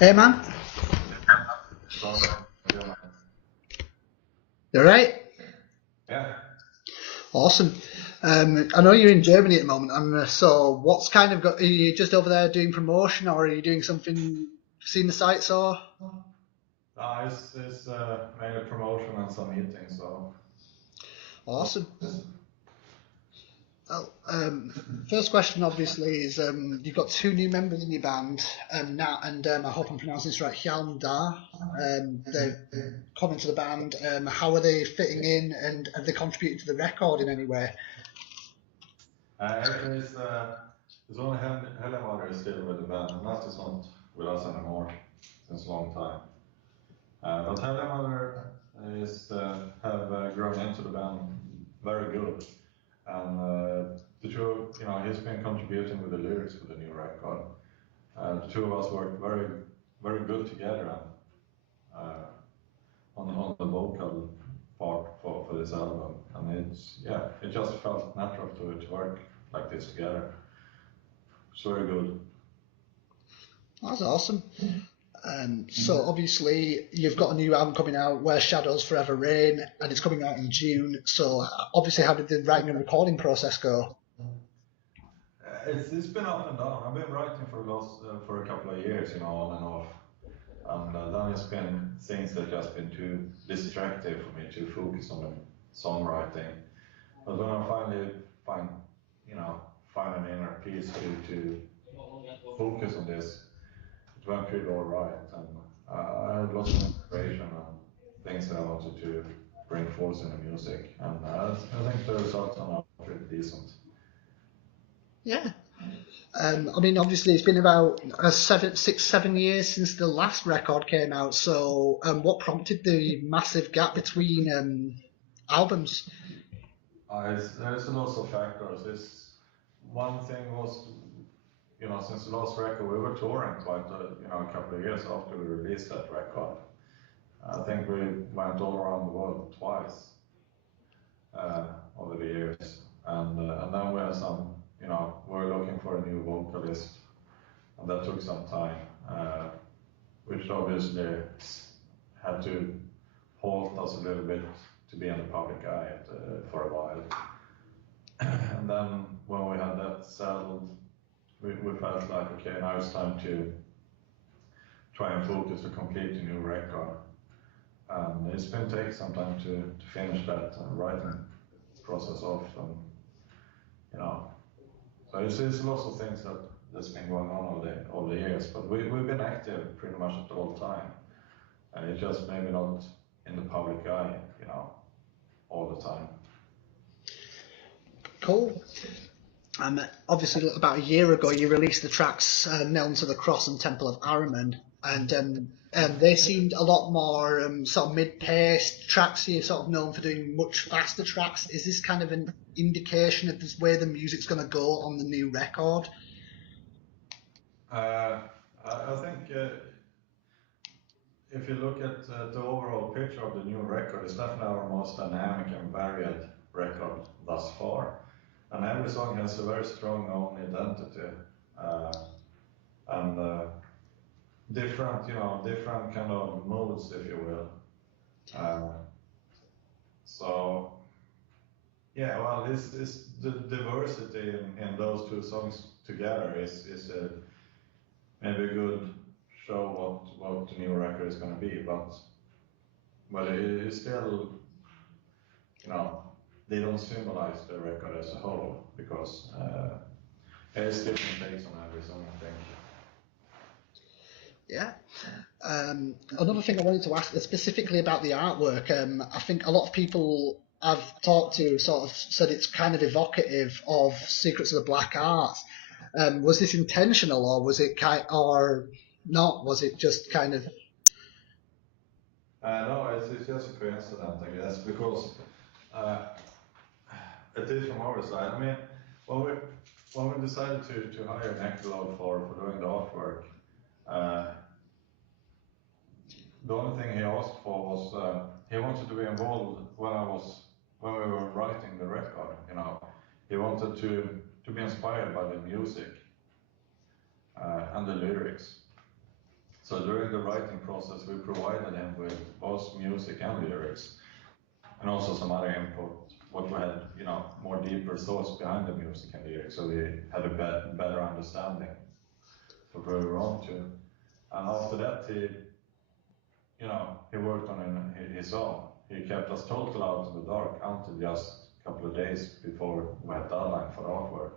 Hey man, So, yeah, you alright? yeah. Awesome. I know you're in Germany at the moment, so what's kind of got? Are you just over there doing promotion, or are you doing something? Seen the sights, or? It's mainly promotion and some meetings. So, but Awesome. it's, Well, first question obviously is you've got two new members in your band, Nat and I hope I'm pronouncing this right, Hjalm Dar. They've come into the band. How are they fitting in, and have they contributed to the record in any way? actually, it's only Hellemar is still with the band, and Matt is not with us anymore since a long time. But Hellemar is have grown into the band very good, and the two, he's been contributing with the lyrics for the new record. The two of us work very good together, and on the vocal part for this album, and it just felt natural to work like this together. It's very good. That's awesome. So obviously you've got a new album coming out, Where Shadows Forever Reign, and it's coming out in June. So obviously, how did the writing and recording process go? It's been up and down. I've been writing for a couple of years, on and off, and then it's been things that just been too distracting for me to focus on the songwriting. But when I finally find, you know, find an inner peace to focus on this, it went pretty all right, and I had lots of inspiration and things that I wanted to bring forth in the music, and I think the results are now pretty decent. Yeah. I mean, obviously, it's been about 7 years since the last record came out. So, what prompted the massive gap between albums? There's lots of factors. One thing was, since the last record, we were touring quite, a couple of years after we released that record. I think we went all around the world twice uh, over the years, and then we had we were looking for a new vocalist, and that took some time, which obviously had to halt us a little bit to be in the public eye for a while. And then when we had that settled, we felt like, okay, now it's time to try and focus to complete a new record. And it's been taking some time to finish that writing process off, and so it's lots of things that's been going on over the years. But we've been active pretty much at all time, and it's just maybe not in the public eye, all the time. Cool. Obviously, about a year ago, you released the tracks Known to the Cross and Temple of Ahriman, and they seemed a lot more sort of mid-paced tracks. You're sort of known for doing much faster tracks. Is this kind of an indication of this where the music's going to go on the new record? I think if you look at the overall picture of the new record, it's definitely our most dynamic and varied record thus far. And every song has a very strong own identity, and different kind of modes, if you will. So yeah, well, it's the diversity in those two songs together is maybe a good show what the new record is going to be, but it is still, they don't symbolize the record as a whole, because there's different takes on every song, I think. Yeah. Another thing I wanted to ask specifically about the artwork. I think a lot of people I've talked to sort of said it's kind of evocative of Secrets of the Black Arts. Was this intentional, or was it or not? Was it just kind of? No, it's just a coincidence, I guess, because at least from our side, I mean, when we when we decided to hire Necrolog for doing the artwork, uh, the only thing he asked for was he wanted to be involved when we were writing the record. He wanted to be inspired by the music and the lyrics. So during the writing process, we provided him with both music and lyrics, and also some other input, what we had, more deeper thoughts behind the music and lyrics, so we had a better understanding of where we were on to. And after that, he worked on his own. He kept us totally out in the dark until just a couple of days before we had deadline for the artwork.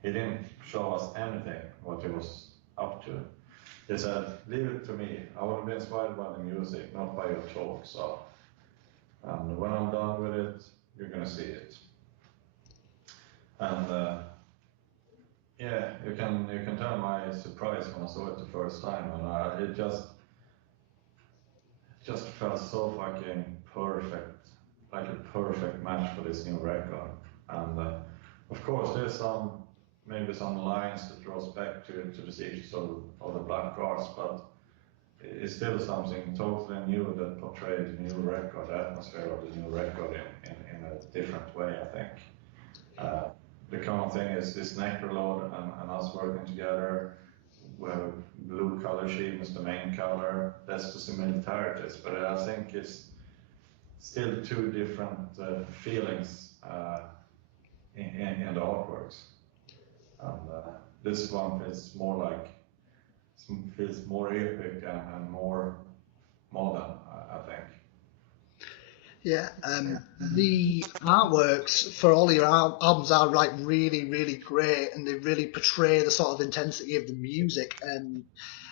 He didn't show us anything what he was up to. He said, "Leave it to me. I want to be inspired by the music, not by your talk. So, and when I'm done with it, you're gonna see it." And you can tell my surprise when I saw it the first time, and it just felt so fucking perfect, like a perfect match for this new record. And of course, there's maybe some lines that draws back to the issues of the Black Arts, but it's still something totally new that portrays the new record, the atmosphere of the new record in a different way, I think. The common thing is this neck reload and us working together. We have a blue color scheme as the main color. That's the similarities, but I think it's still two different feelings in the artworks. And this one feels more epic and more modern, I think. Yeah, the artworks for all your albums are really, really great, and they really portray the sort of intensity of the music.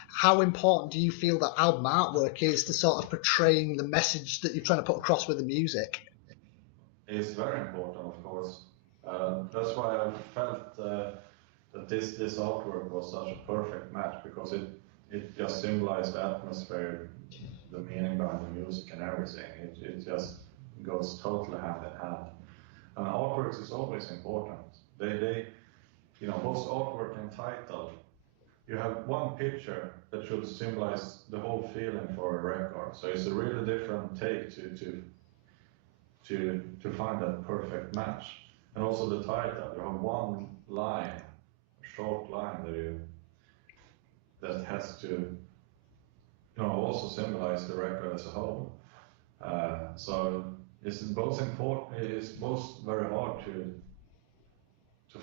How important do you feel that album artwork is to sort of portraying the message that you're trying to put across with the music? It's very important, of course. That's why I felt that this artwork was such a perfect match, because it just symbolized the atmosphere, the meaning behind the music and everything. It just goes totally hand in hand. And artworks is always important. They both artwork and title, you have one picture that should symbolize the whole feeling for a record. So it's a really different take to find that perfect match. And also the title, you have one line, a short line that has to also symbolize the record as a whole. So it's both important. It's both very hard to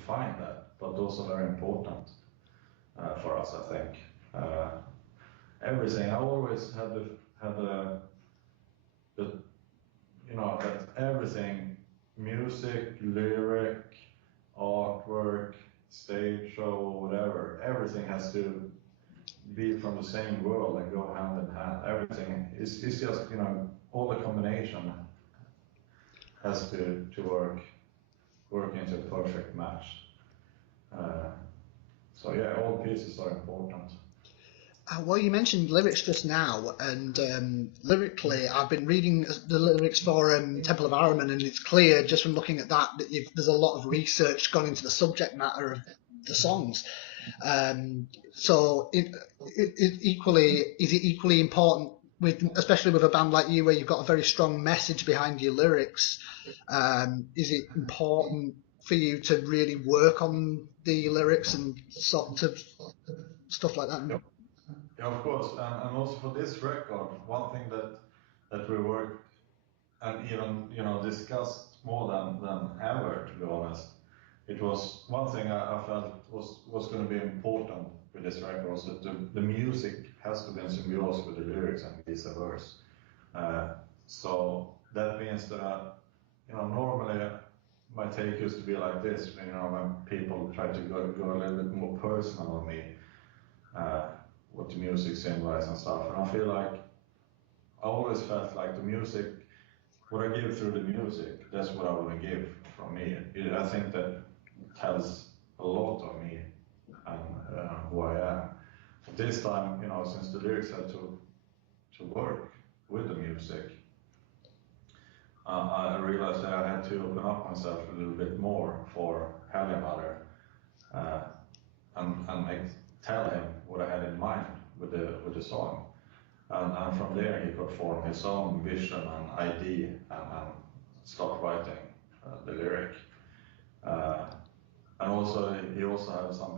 find that, but also very important for us, I think. Everything I always had that everything, music, lyric, artwork, stage show, whatever, everything has to be from the same world and go hand in hand. Everything is just, all the combination has to work into a perfect match. So yeah, all pieces are important. Well, you mentioned lyrics just now, and lyrically, I've been reading the lyrics for Temple of Ahriman, and it's clear just from looking at that there's a lot of research gone into the subject matter of the songs. So is it equally important, especially with a band like you, where you've got a very strong message behind your lyrics? Is it important for you to really work on the lyrics and sort of stuff like that? Yeah, of course, and also for this record, one thing that we worked and even discussed more than ever, to be honest. It was one thing I felt was going to be important with this record, was that the music has to be in symbiosis with the lyrics and vice versa. So that means that normally my take used to be like this, when people try to go a little bit more personal on me, what the music symbolizes and stuff. And I feel like I always felt like the music, what I give through the music, that's what I want to give from me. I think that tells a lot of me and who I am. But this time, since the lyrics had to work with the music, I realized that I had to open up myself a little bit more for Helge Mother, and tell him what I had in mind with the song. And from there he could form his own vision and idea and start writing the lyric. And also, he also had some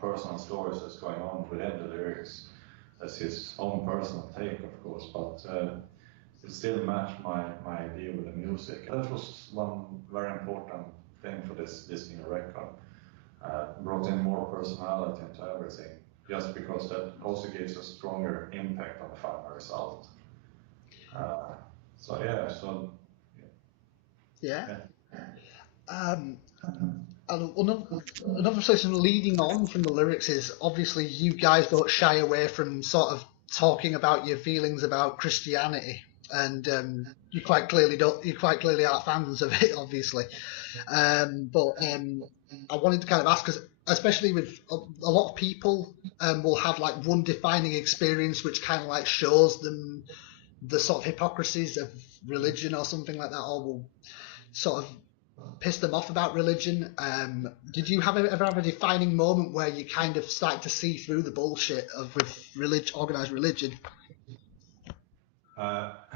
personal stories that's going on within the lyrics. That's his own personal take, of course, but it still matched my idea with the music. That was one very important thing for this new record. Brought in more personality into everything, just because that also gives a stronger impact on the final result. Yeah. Another sort of leading on from the lyrics is obviously you guys don't shy away from sort of talking about your feelings about Christianity, and you quite clearly are fans of it, obviously. But I wanted to kind of ask, because especially with a lot of people will have like one defining experience which kind of like shows them the sort of hypocrisies of religion or something like that, or will sort of piss them off about religion. Did you ever have a defining moment where you kind of started to see through the bullshit with organized religion? Not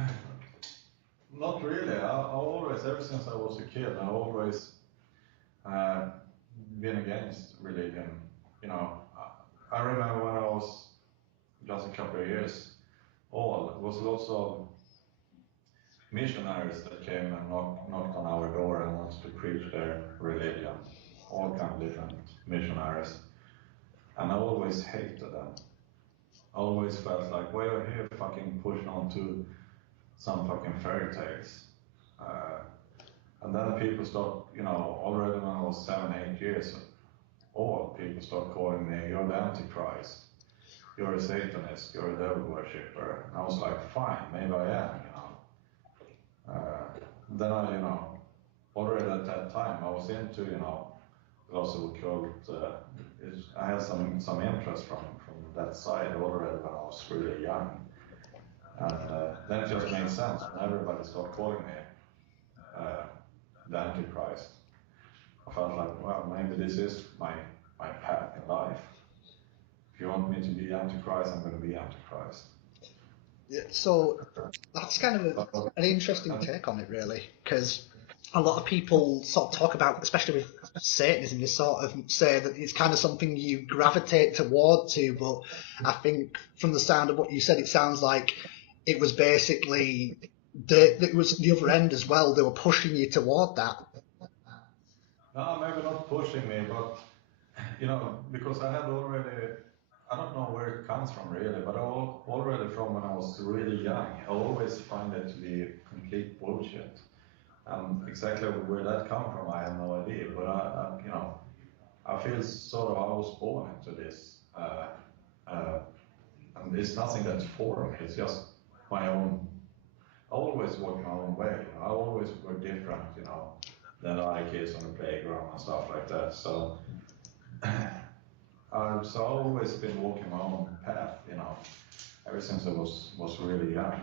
really. I always, ever since I was a kid, I always been against religion. I remember when I was just a couple of years old, there was lots of missionaries that came and knocked on our door and wanted to preach their religion. All kinds of different missionaries. And I always hated them. I always felt like, why are you here fucking pushing on to some fucking fairy tales? And then people start, already when I was 7, 8 years old, people start calling me, you're the Antichrist, you're a Satanist, you're a devil worshipper. And I was like, fine, maybe I am, Then already at that time, I was into, philosophy cult. I had some interest from that side already when I was really young. And then it just made sense when everybody started calling me the Antichrist. I felt like, well, maybe this is my path in life. If you want me to be Antichrist, I'm going to be Antichrist. Yeah, so that's kind of an interesting take on it, really, because a lot of people sort of talk about, especially with Satanism, they sort of say that it's kind of something you gravitate toward to, but I think from the sound of what you said, it sounds like it was basically it was the other end as well. They were pushing you toward that. No, maybe not pushing me, but because I had already, I don't know where it comes from really, but already from when I was really young, I always find it to be complete bullshit. And exactly where that comes from, I have no idea. But I feel sort of I was born into this, and it's nothing that's for me. It's just my own. I always walk my own way. I always were different, than other kids on the playground and stuff like that. So, so I've always been walking my own path, ever since I was really young.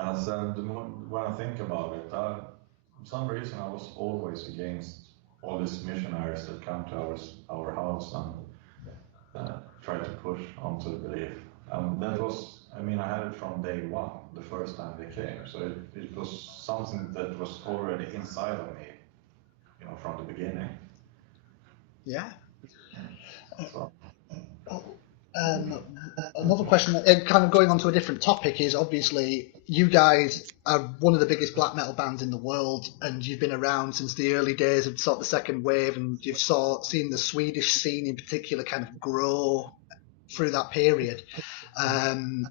And when I think about it, for some reason I was always against all these missionaries that come to our house and try to push onto the belief. And that was, I had it from day one, the first time they came. So it was something that was already inside of me, from the beginning. Yeah. So. Another question, kind of going on to a different topic, is obviously you guys are one of the biggest black metal bands in the world, and you've been around since the early days of sort of the second wave, and you've seen the Swedish scene in particular kind of grow through that period. And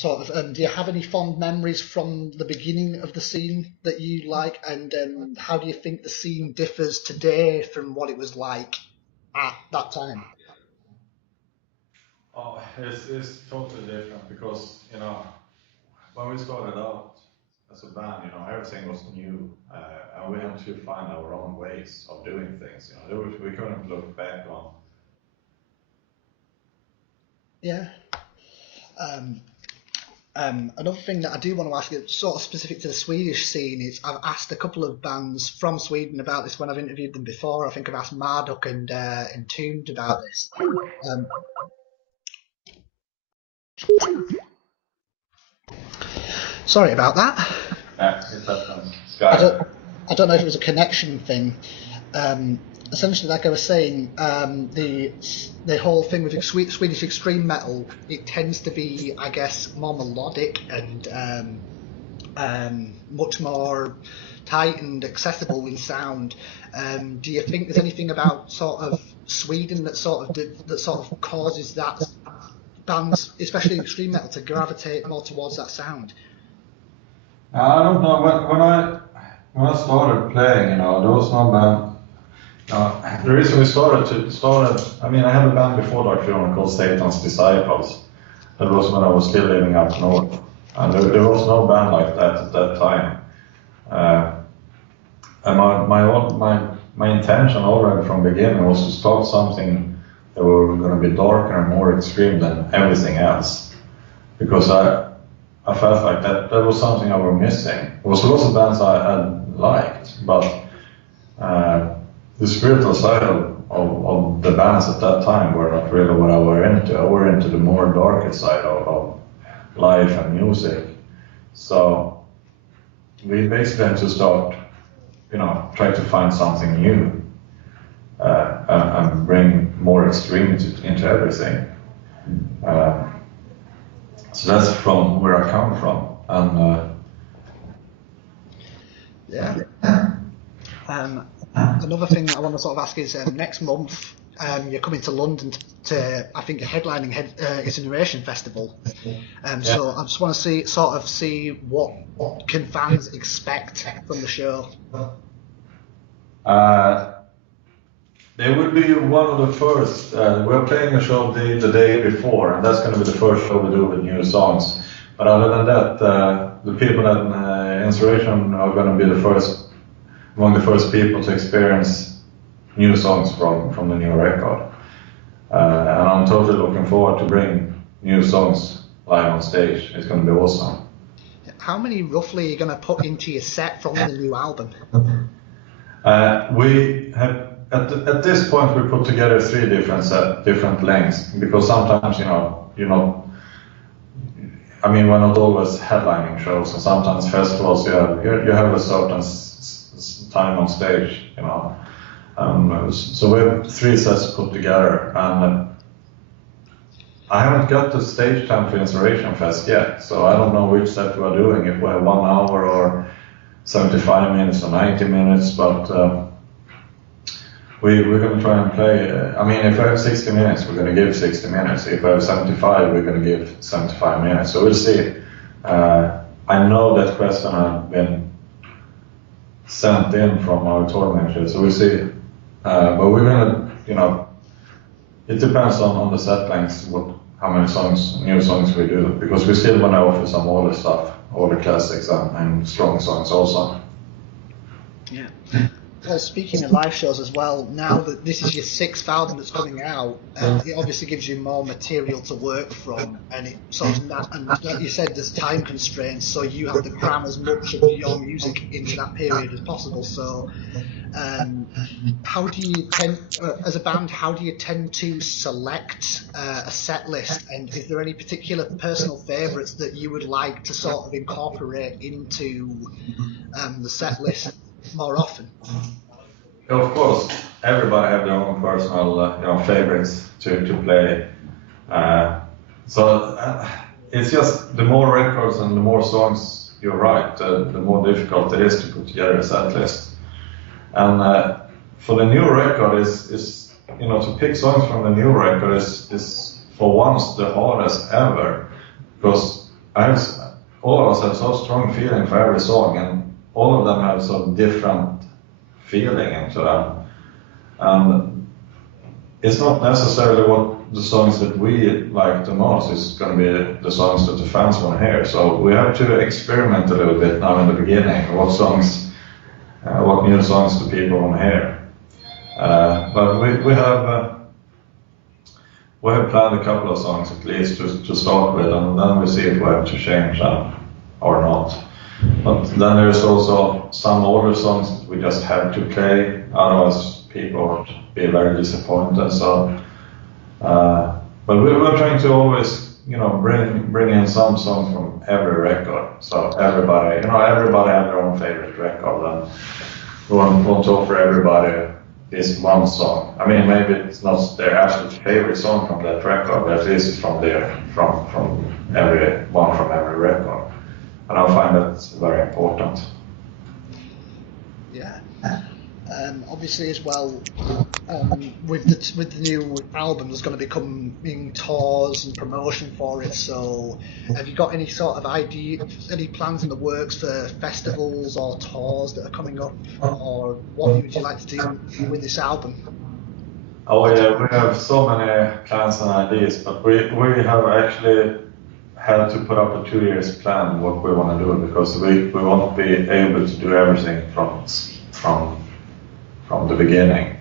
do you have any fond memories from the beginning of the scene that you like, and how do you think the scene differs today from what it was like at that time? Oh, it's totally different because, when we started out as a band, everything was new, and we had to find our own ways of doing things. We couldn't look back on. Yeah. Another thing that I do want to ask, sort of specific to the Swedish scene, is I've asked a couple of bands from Sweden about this when I've interviewed them before. I think I've asked Marduk and Entombed about this. Sorry about that. Yeah, it's that Sky. I don't know if it was a connection thing. Essentially, like I was saying, the whole thing with Swedish extreme metal, it tends to be, I guess, more melodic and much more tight and accessible in sound. Do you think there's anything about sort of Sweden that sort of causes that bands, especially in extreme metal, to gravitate more towards that sound? I don't know. When I started playing, there was no band. The reason we started, I mean, I had a band before Dark Funeral called Satan's Disciples. That was when I was still living up north, and there was no band like that at that time. And my intention already from the beginning was to start something that were going to be darker and more extreme than everything else, because I felt like that was something I was missing. There was lots of bands I had liked, but the spiritual side of the bands at that time were not really what I were into. I were into the more darker side of life and music. So we basically had to start, try to find something new and bring more extremity into everything. So that's from where I come from, and yeah. Another thing I want to sort of ask is next month you're coming to London to I think, a headlining Incineration Festival. So I just want to see what can fans expect from the show. They would be one of the first. We're playing a show the day before, and that's going to be the first show we do with new songs. But other than that, the people at Inspiration are going to be among the first people to experience new songs from the new record. And I'm totally looking forward to bring new songs live on stage. It's going to be awesome. How many roughly are you going to put into your set from the new album? We have. At this point, we put together 3 different lengths, because sometimes, I mean, we're not always headlining shows, and sometimes festivals, you have a certain time on stage, so we have 3 sets put together, and I haven't got the stage time for Inspiration Fest yet, so I don't know which set we're doing, if we have 1 hour or 75 minutes or 90 minutes, but we're going to try and play. I mean, if I have 60 minutes, we're going to give 60 minutes. If I have 75, we're going to give 75 minutes. So we'll see. I know that question has been sent in from our tour manager, so we'll see. But we're going to, it depends on the set lengths, how many new songs we do, because we still want to offer some older stuff, older classics and strong songs also. Yeah. Well, speaking of live shows as well, now that this is your 6th album that's coming out, it obviously gives you more material to work from, and it sort of and like you said, there's time constraints, so you have to cram as much of your music into that period as possible. So, how do you as a band, how do you tend to select a set list, and is there any particular personal favourites that you would like to sort of incorporate into the set list more often? Of course, everybody have their own personal favorites to play. So it's just the more records and the more songs you write, the more difficult it is to put together a set list. And for the new record is to pick songs from the new record is for once the hardest ever, because all of us have so strong feeling for every song, and all of them have so different feeling into them, and it's not necessarily what the songs that we like the most is going to be the songs that the fans want to hear. So we have to experiment a little bit now in the beginning. What new songs do people want to hear? But we have planned a couple of songs at least to start with, and then we see if we have to change them or not. But then there's also some older songs that we just have to play, otherwise people would be very disappointed. So, but we're trying to always, bring in some songs from every record. So everybody have their own favorite record, we want to offer everybody this one song. I mean, maybe it's not their absolute favorite song from that record, but at least it's from every one from every record. And I find that very important. Yeah. Obviously, as well, with the new album, there's going to be coming tours and promotion for it. So, have you got any sort of any plans in the works for festivals or tours that are coming up, or what would you like to do with this album? Oh yeah, we have so many plans and ideas, but we have actually had to put up a 2 years plan what we want to do, because we won't be able to do everything from the beginning.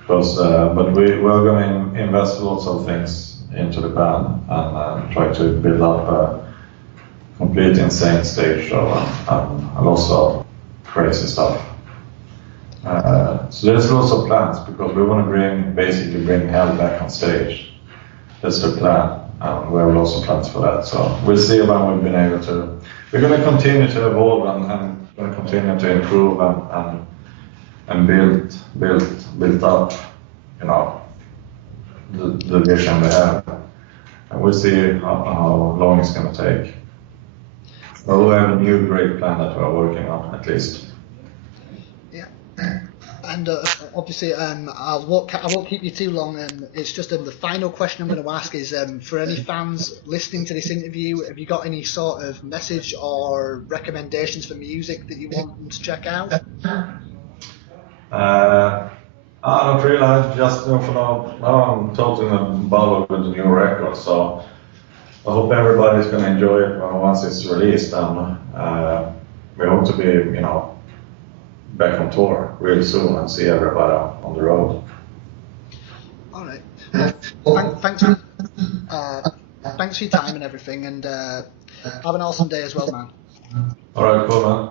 Because but we're going to invest lots of things into the band and try to build up a complete insane stage show and lots of crazy stuff. So there's lots of plans, because we want to basically bring hell back on stage. That's the plan. We have lots of plans for that. So we'll see when we've been able to. We're going to continue to evolve and going to continue to improve and build up, you know, the vision we have. And we'll see how long it's going to take. But we have a new great plan that we're working on, at least. Yeah. And obviously, I won't keep you too long. And it's just the final question I'm going to ask is, for any fans listening to this interview, have you got any sort of message or recommendations for music that you want them to check out? I don't really. I just know for now I'm totally involved with the new record, so I hope everybody's going to enjoy it once it's released, and we hope to be, you know, back on tour real soon and see everybody on the road. All right. Thanks for your time and everything, and have an awesome day as well, man. All right, cool, man.